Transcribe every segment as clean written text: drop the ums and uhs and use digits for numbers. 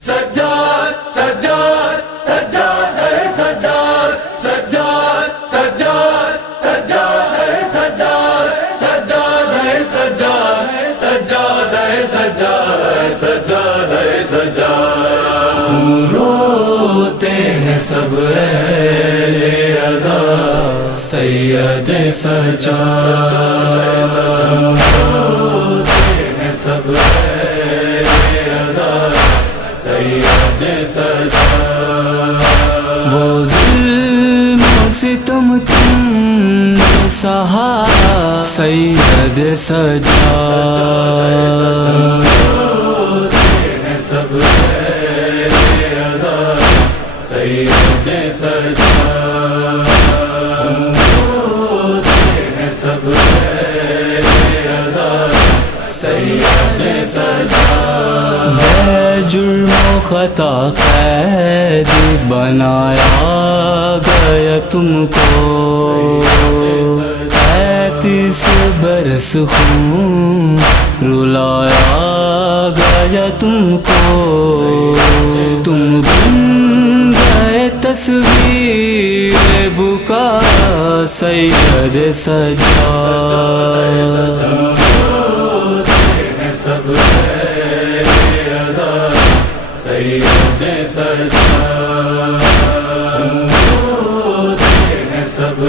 سجاد سجاد سجاد ہے سجاد سجاد سجاد سجاد ہے سجاد سجاد ہے سجاد سجاد ہے سجاد سجاد ہے سجاد روتے ہیں سب اہل عزا سید سجاد روتے ہیں سب اہل عزا سید سجاد وہ ظلم و ستم تم نے سہا سید سجاد سب سید سجاد سب سید سجاد بے جرم و خطا قیدی بنایا گیا تم کو 35 برس خون رلایا گیا تم کو تم بن گئے تصویر بکا سید سجاد سب سید سجاد سب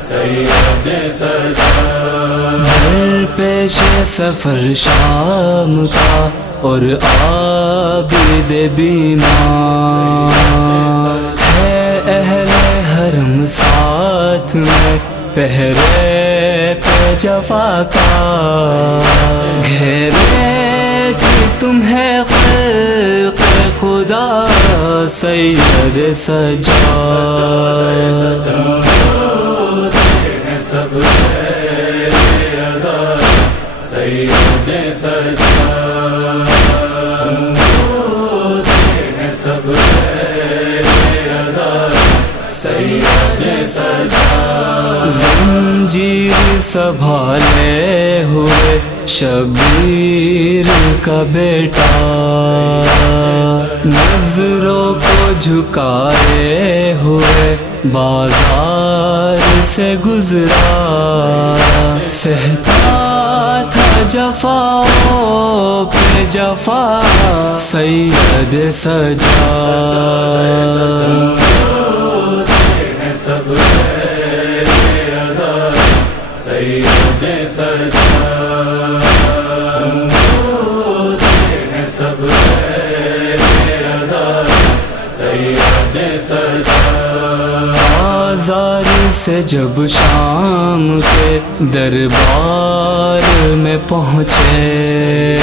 سید سجاد در پیش سفر شام کا اور عابد بیمار ہے اہل حرم ساتھ میں پہرے پہ جفا کا گھیرے کہ تمہیں خلق خدا سید سجاد سب سید سجاد سب سید سجاد زنجیر سنبھالے ہوئے شبیر کا بیٹا نظروں کو جھکائے ہوئے بازار سے گزرا سہتا تھا جفاؤں پہ جفا سید سجاد سب سید سجاد سب سید سجاد بازار سے جب شام کے دربار میں پہنچے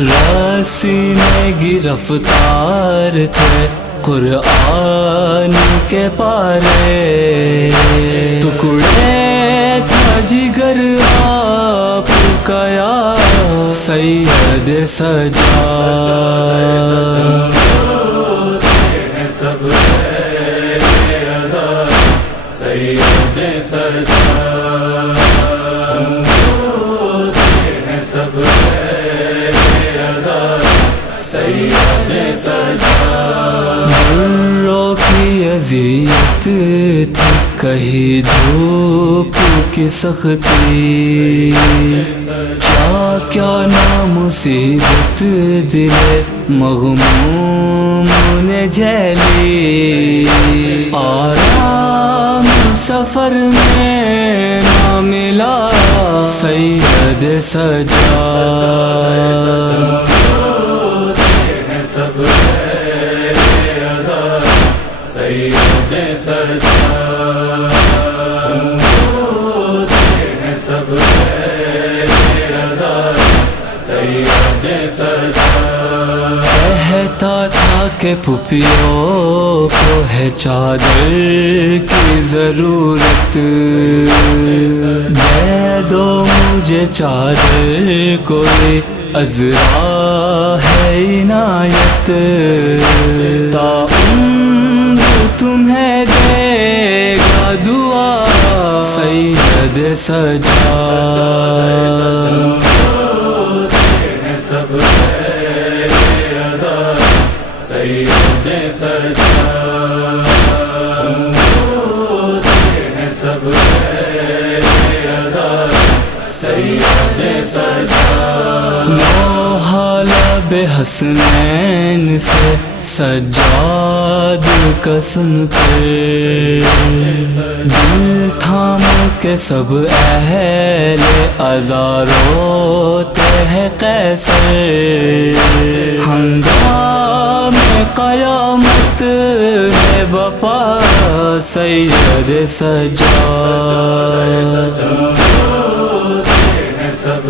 رسی میں گرفتار تھے قرآن کے پارے ٹکڑے تھا جگر آپ کا یا سید سجاد سب سید سجاد سب سید سجاد مروں کی اذیت تھی کہیں دھوپ کی سختی کیا کیا نامصیبت دل مغموم نے جھیلی آرام سفر میں نہ ملا سید سجاد سب سید سجاد سب سید سجاد کہتا تھا کہ پھپھیوں کو ہے چادر کی ضرورت دے دو مجھے چادر کوئی عذرا ہے عنایت تا عمر تمہیں دے گا دعا سید سجاد سب سید سجا ہیں سب سید سجا نوحال بے حسنین سے سجاد کا سن کے دل تھام کے سب اہل عزا روتے ہیں کیسے ہنگام قیامت ہے بپا سید سجا سب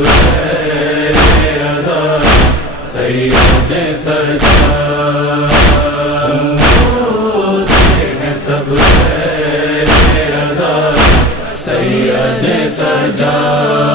سید سجا سب سید سجا